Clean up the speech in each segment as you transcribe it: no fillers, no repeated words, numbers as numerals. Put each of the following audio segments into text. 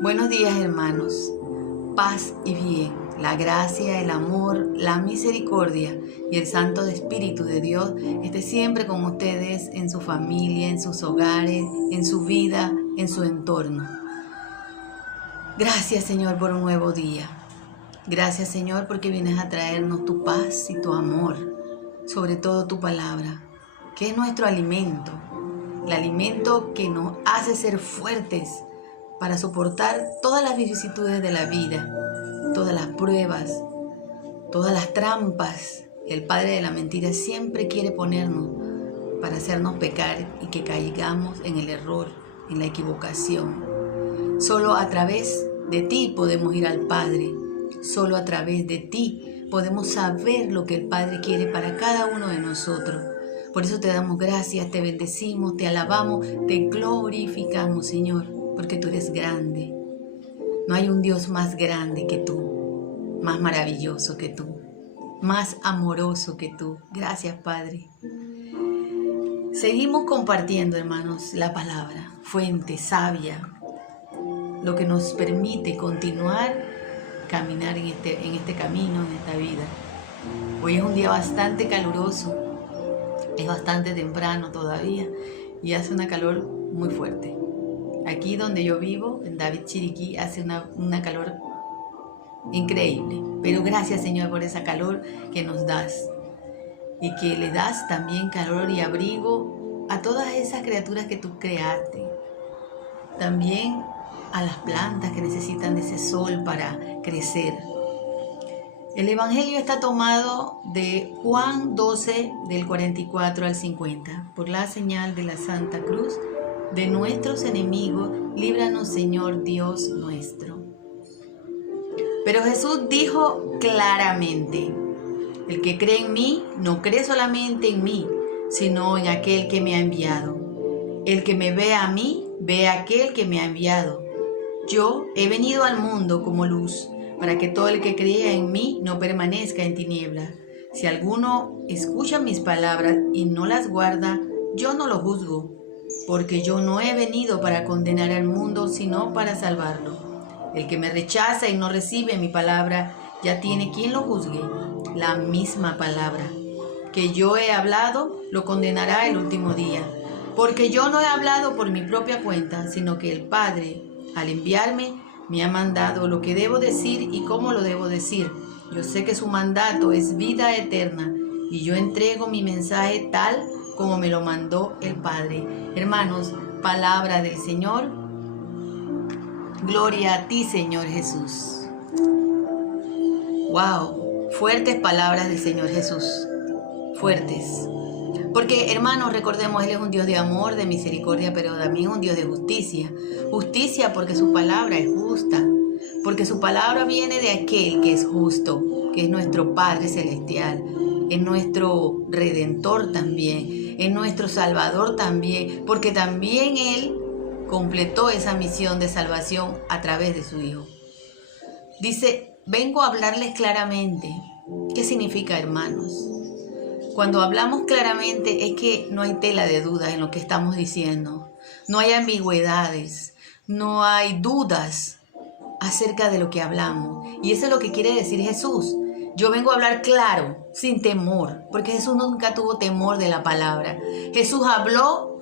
Buenos días, hermanos. Paz y bien, la gracia, el amor, la misericordia y el Santo Espíritu de Dios esté siempre con ustedes en su familia, en sus hogares, en su vida, en su entorno. Gracias, Señor, por un nuevo día. Gracias, Señor, porque vienes a traernos tu paz y tu amor, sobre todo tu palabra, que es nuestro alimento, el alimento que nos hace ser fuertes para soportar todas las vicisitudes de la vida, todas las pruebas, todas las trampas. El padre de la mentira siempre quiere ponernos para hacernos pecar y que caigamos en el error, en la equivocación. Solo a través de ti podemos ir al Padre. Solo a través de ti podemos saber lo que el Padre quiere para cada uno de nosotros. Por eso te damos gracias, te bendecimos, te alabamos, te glorificamos, Señor, porque tú eres grande. No hay un Dios más grande que tú, más maravilloso que tú, más amoroso que tú. Gracias, Padre. Seguimos compartiendo, hermanos, la palabra, fuente sabia, lo que nos permite continuar, caminar en este camino, en esta vida. Hoy es un día bastante caluroso, es bastante temprano todavía y hace una calor muy fuerte. Aquí donde yo vivo, en David Chiriquí, hace una calor increíble. Pero gracias, Señor, por esa calor que nos das y que le das también calor y abrigo a todas esas criaturas que tú creaste. También a las plantas que necesitan de ese sol para crecer. El Evangelio está tomado de Juan 12, del 44 al 50. Por la señal de la Santa Cruz de nuestros enemigos, líbranos, Señor Dios nuestro. Pero Jesús dijo claramente: el que cree en mí, no cree solamente en mí, sino en aquel que me ha enviado. El que me ve a mí, ve a aquel que me ha enviado. Yo he venido al mundo como luz, para que todo el que crea en mí no permanezca en tinieblas. Si alguno escucha mis palabras y no las guarda, yo no lo juzgo, porque yo no he venido para condenar al mundo, sino para salvarlo. El que me rechaza y no recibe mi palabra, ya tiene quien lo juzgue. La misma palabra que yo he hablado, lo condenará el último día. Porque yo no he hablado por mi propia cuenta, sino que el Padre, al enviarme, me ha mandado lo que debo decir y cómo lo debo decir. Yo sé que su mandato es vida eterna y yo entrego mi mensaje tal como me lo mandó el Padre. Hermanos, palabra del Señor. Gloria a ti, Señor Jesús. Wow, fuertes palabras del Señor Jesús. Fuertes. Porque, hermanos, recordemos, Él es un Dios de amor, de misericordia, pero también un Dios de justicia. Justicia porque su palabra es justa. Porque su palabra viene de aquel que es justo, que es nuestro Padre Celestial. Es nuestro Redentor también. Es nuestro Salvador también. Porque también Él completó esa misión de salvación a través de su Hijo. Dice, vengo a hablarles claramente. ¿Qué significa, hermanos? Cuando hablamos claramente es que no hay tela de duda en lo que estamos diciendo. No hay ambigüedades, no hay dudas acerca de lo que hablamos. Y eso es lo que quiere decir Jesús. Yo vengo a hablar claro, sin temor, porque Jesús nunca tuvo temor de la palabra. Jesús habló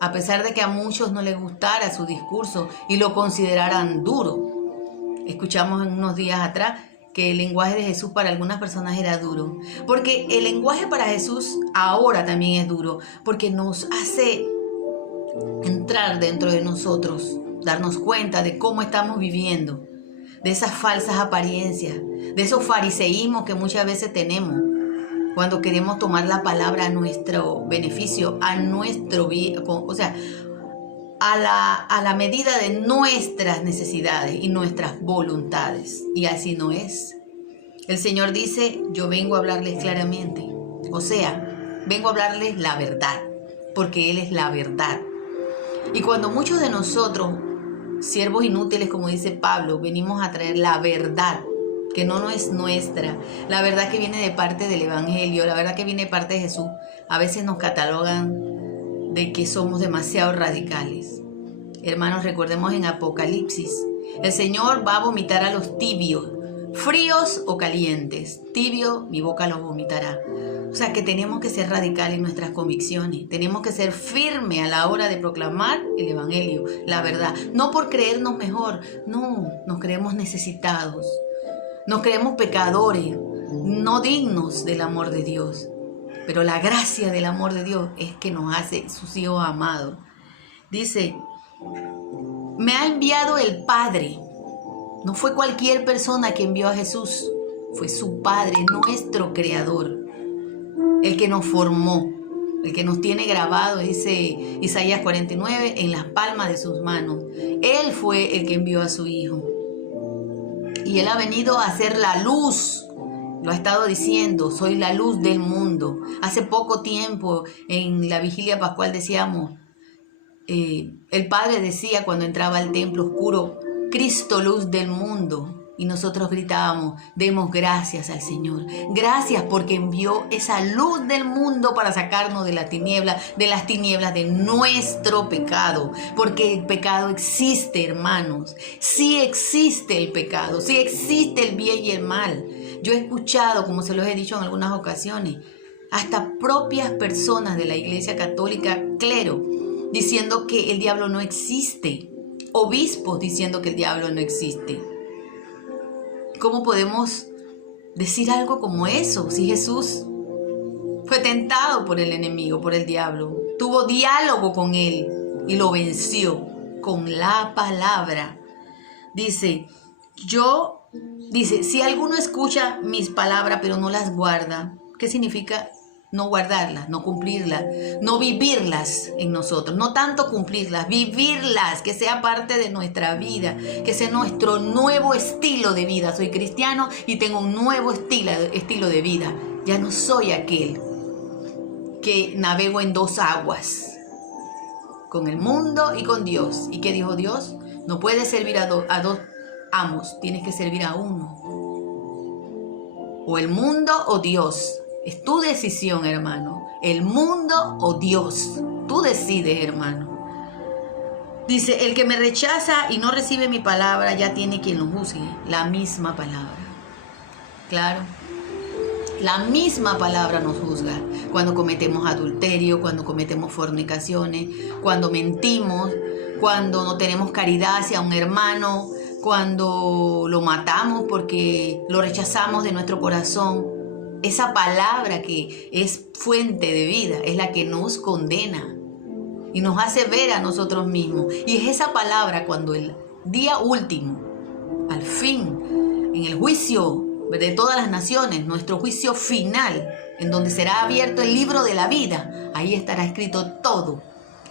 a pesar de que a muchos no les gustara su discurso y lo consideraran duro. Escuchamos en unos días atrás que el lenguaje de Jesús para algunas personas era duro. Porque el lenguaje para Jesús ahora también es duro. Porque nos hace entrar dentro de nosotros, darnos cuenta de cómo estamos viviendo, de esas falsas apariencias, de esos fariseísmos que muchas veces tenemos cuando queremos tomar la palabra a nuestro beneficio, a nuestro bien, o sea, a la medida de nuestras necesidades y nuestras voluntades. Y así no es. El Señor dice, yo vengo a hablarles claramente. O sea, vengo a hablarles la verdad, porque Él es la verdad. Y cuando muchos de nosotros, siervos inútiles, como dice Pablo, venimos a traer la verdad, que no es nuestra, la verdad que viene de parte del Evangelio, la verdad que viene de parte de Jesús, a veces nos catalogan de que somos demasiado radicales. Hermanos, recordemos en Apocalipsis El Señor va a vomitar a los tibios, fríos o calientes. Tibio, mi boca los vomitará. O sea que tenemos que ser radicales en nuestras convicciones. Tenemos que ser firmes a la hora de proclamar el evangelio, la verdad. No por creernos mejor, no, nos creemos necesitados. Nos creemos pecadores, no dignos del amor de Dios. Pero la gracia del amor de Dios es que nos hace sus hijos amados. Dice, me ha enviado el Padre. No fue cualquier persona que envió a Jesús. Fue su Padre, nuestro Creador. El que nos formó. El que nos tiene grabado, dice Isaías 49, en las palmas de sus manos. Él fue el que envió a su Hijo. Y Él ha venido a hacer la luz. Lo ha estado diciendo, soy la luz del mundo. Hace poco tiempo, en la vigilia pascual decíamos, el Padre decía cuando entraba al templo oscuro, Cristo, luz del mundo. Y nosotros gritábamos, demos gracias al Señor. Gracias porque envió esa luz del mundo para sacarnos de las tinieblas de nuestro pecado. Porque el pecado existe, hermanos. Sí existe el pecado, sí existe el bien y el mal. Yo he escuchado, como se los he dicho en algunas ocasiones, hasta propias personas de la Iglesia Católica, clero, diciendo que el diablo no existe. Obispos diciendo que el diablo no existe. ¿Cómo podemos decir algo como eso? Si Jesús fue tentado por el enemigo, por el diablo, tuvo diálogo con él y lo venció con la palabra. Dice, si alguno escucha mis palabras pero no las guarda, ¿qué significa no guardarlas, no cumplirlas, no vivirlas en nosotros? No tanto cumplirlas, vivirlas, que sea parte de nuestra vida, que sea nuestro nuevo estilo de vida. Soy cristiano y tengo un nuevo estilo de vida. Ya no soy aquel que navego en dos aguas, con el mundo y con Dios. ¿Y qué dijo Dios? No puedes servir a dos amos, tienes que servir a uno. O el mundo o Dios. Es tu decisión, hermano. El mundo o Dios. Tú decides, hermano. Dice, el que me rechaza y no recibe mi palabra ya tiene quien lo juzgue. La misma palabra. Claro. La misma palabra nos juzga. Cuando cometemos adulterio, cuando cometemos fornicaciones, cuando mentimos, cuando no tenemos caridad hacia un hermano, cuando lo matamos porque lo rechazamos de nuestro corazón. Esa palabra que es fuente de vida es la que nos condena y nos hace ver a nosotros mismos. Y es esa palabra cuando el día último, al fin, en el juicio de todas las naciones, nuestro juicio final, en donde será abierto el libro de la vida, ahí estará escrito todo.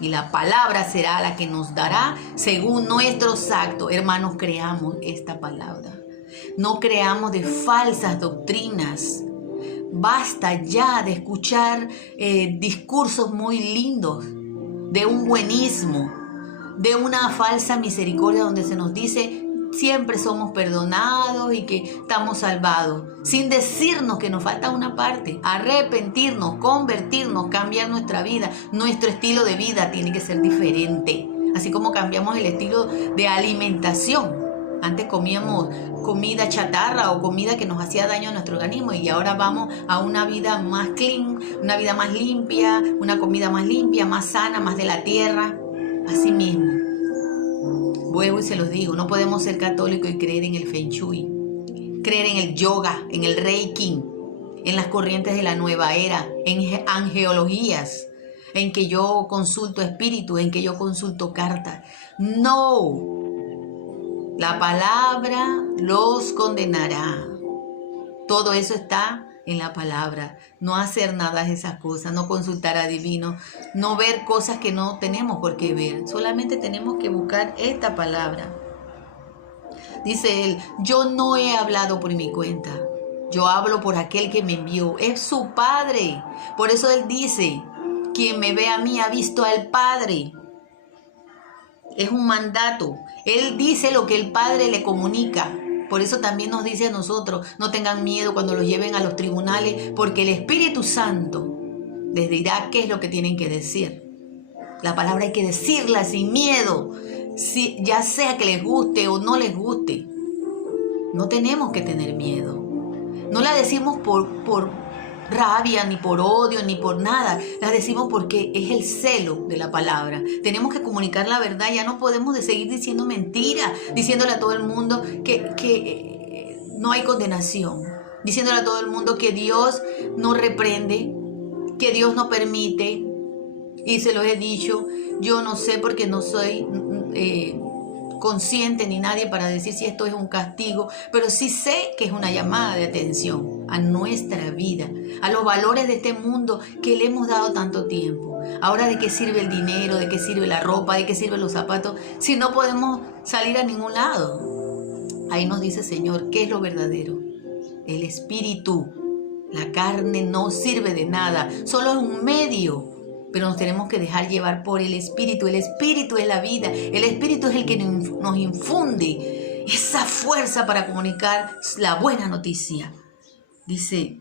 Y la palabra será la que nos dará según nuestros actos. Hermanos, creamos esta palabra. No creamos de falsas doctrinas. Basta ya de escuchar discursos muy lindos, de un buenismo, de una falsa misericordia donde se nos dice siempre somos perdonados y que estamos salvados, sin decirnos que nos falta una parte, arrepentirnos, convertirnos, cambiar nuestra vida. Nuestro estilo de vida tiene que ser diferente, así como cambiamos el estilo de alimentación. Antes comíamos comida chatarra o comida que nos hacía daño a nuestro organismo y ahora vamos a una vida más clean, una vida más limpia, una comida más limpia, más sana, más de la tierra. Así mismo. Vuelvo y se los digo, no podemos ser católicos y creer en el Feng Shui, creer en el yoga, en el Reiki, en las corrientes de la nueva era, en angeologías, en que yo consulto espíritus, en que yo consulto cartas. No. La palabra los condenará. Todo eso está en la palabra. No hacer nada de esas cosas, no consultar a divinos, no ver cosas que no tenemos por qué ver. Solamente tenemos que buscar esta palabra. Dice él, yo no he hablado por mi cuenta. Yo hablo por aquel que me envió. Es su Padre. Por eso él dice, quien me ve a mí ha visto al Padre. Es un mandato. Él dice lo que el Padre le comunica. Por eso también nos dice a nosotros, no tengan miedo cuando los lleven a los tribunales, porque el Espíritu Santo les dirá qué es lo que tienen que decir. La palabra hay que decirla sin miedo, ya sea que les guste o no les guste. No tenemos que tener miedo. No la decimos por rabia, ni por odio, ni por nada. La decimos porque es el celo de la palabra. Tenemos que comunicar la verdad. Ya no podemos seguir diciendo mentiras, diciéndole a todo el mundo que no hay condenación, diciéndole a todo el mundo que Dios no reprende, que Dios no permite. Y se los he dicho, yo no sé porque no soy consciente ni nadie para decir si esto es un castigo, pero sí sé que es una llamada de atención a nuestra vida, a los valores de este mundo que le hemos dado tanto tiempo. Ahora, ¿de qué sirve el dinero? ¿De qué sirve la ropa? ¿De qué sirven los zapatos? Si no podemos salir a ningún lado. Ahí nos dice el Señor, ¿qué es lo verdadero? El espíritu. La carne no sirve de nada, solo es un medio. Pero nos tenemos que dejar llevar por el Espíritu. El Espíritu es la vida. El Espíritu es el que nos infunde esa fuerza para comunicar la buena noticia. Dice,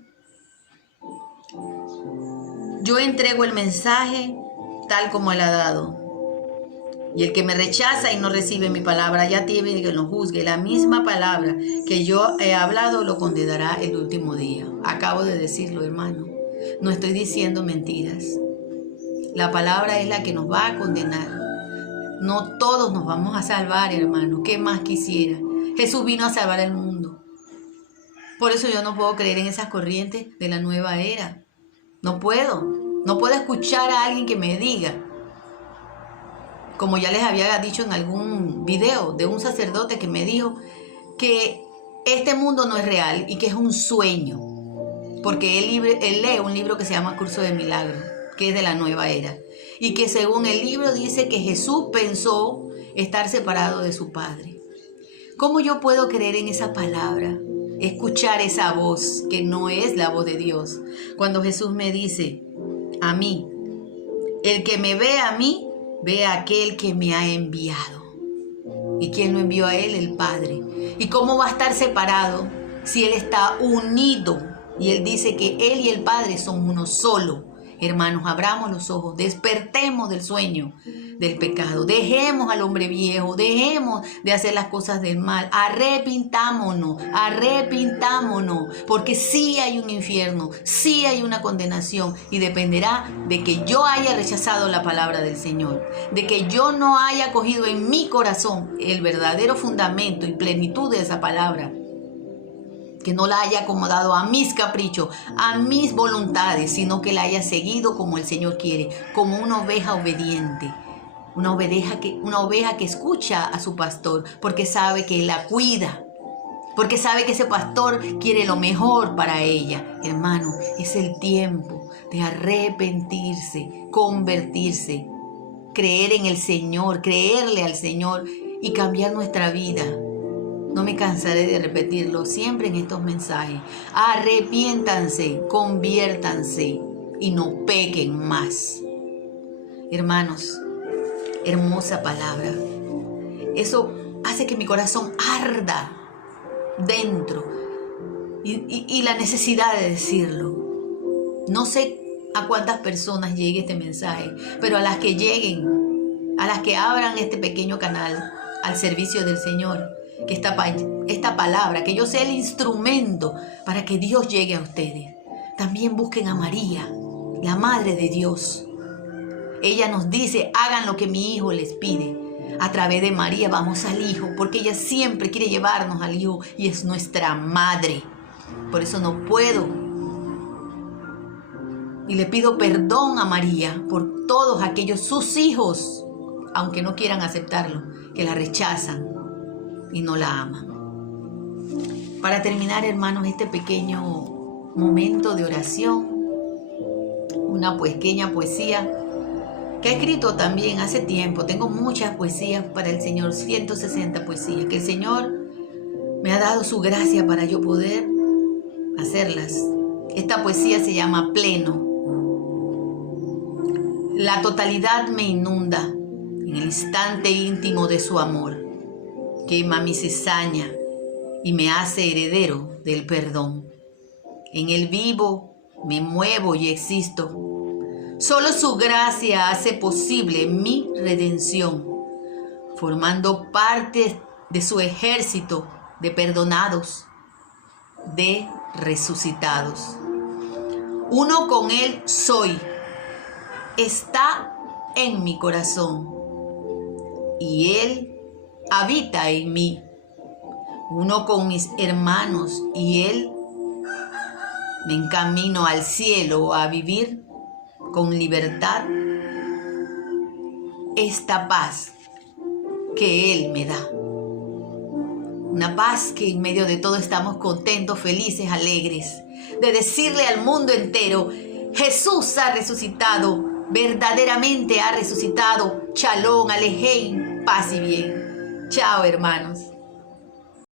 yo entrego el mensaje tal como Él ha dado. Y el que me rechaza y no recibe mi palabra, ya tiene que lo juzgue. La misma palabra que yo he hablado lo condenará el último día. Acabo de decirlo, hermano. No estoy diciendo mentiras. La palabra es la que nos va a condenar. No todos nos vamos a salvar, hermano. ¿Qué más quisiera? Jesús vino a salvar el mundo. Por eso yo no puedo creer en esas corrientes de la nueva era. No puedo. No puedo escuchar a alguien que me diga, como ya les había dicho en algún video, de un sacerdote que me dijo que este mundo no es real y que es un sueño. Porque él lee un libro que se llama Curso de Milagros, que es de la nueva era, y que según el libro dice que Jesús pensó estar separado de su Padre. ¿Cómo yo puedo creer en esa palabra? Escuchar esa voz que no es la voz de Dios. Cuando Jesús me dice, a mí, el que me ve a mí, ve a aquel que me ha enviado. ¿Y quién lo envió a él? El Padre. ¿Y cómo va a estar separado si él está unido? Y él dice que él y el Padre son uno solo. Hermanos, abramos los ojos, despertemos del sueño del pecado, dejemos al hombre viejo, dejemos de hacer las cosas del mal, arrepintámonos, porque sí hay un infierno, sí hay una condenación y dependerá de que yo haya rechazado la palabra del Señor, de que yo no haya cogido en mi corazón el verdadero fundamento y plenitud de esa palabra, que no la haya acomodado a mis caprichos, a mis voluntades, sino que la haya seguido como el Señor quiere, como una oveja obediente, una oveja que escucha a su pastor, porque sabe que Él la cuida, porque sabe que ese pastor quiere lo mejor para ella. Hermano, es el tiempo de arrepentirse, convertirse, creer en el Señor, creerle al Señor y cambiar nuestra vida. No me cansaré de repetirlo siempre en estos mensajes. Arrepiéntanse, conviértanse y no pequen más. Hermanos, hermosa palabra. Eso hace que mi corazón arda dentro y la necesidad de decirlo. No sé a cuántas personas llegue este mensaje, pero a las que lleguen, a las que abran este pequeño canal al servicio del Señor, que esta palabra, que yo sea el instrumento para que Dios llegue a ustedes. También busquen a María, la Madre de Dios. Ella nos dice, hagan lo que mi Hijo les pide. A través de María vamos al Hijo, porque ella siempre quiere llevarnos al Hijo y es nuestra Madre. Por eso no puedo. Y le pido perdón a María por todos aquellos sus hijos, aunque no quieran aceptarlo, que la rechazan y no la aman. Para terminar, hermanos, este pequeño momento de oración, una pequeña poesía que he escrito también hace tiempo. Tengo muchas poesías para el Señor, 160 poesías, que el Señor me ha dado su gracia para yo poder hacerlas. Esta poesía se llama Pleno. La totalidad me inunda en el instante íntimo de su amor. Quema mi cizaña y me hace heredero del perdón. En él vivo, me muevo y existo. Solo su gracia hace posible mi redención. formando parte de su ejército de perdonados, de resucitados. Uno con Él soy, está en mi corazón y Él habita en mí. Uno con mis hermanos y Él me encamino al cielo a vivir con libertad esta paz que Él me da. Una paz que en medio de todo estamos contentos, felices, alegres, de decirle al mundo entero: Jesús ha resucitado, verdaderamente ha resucitado. Shalom, Alejem, paz y bien. Chao, hermanos.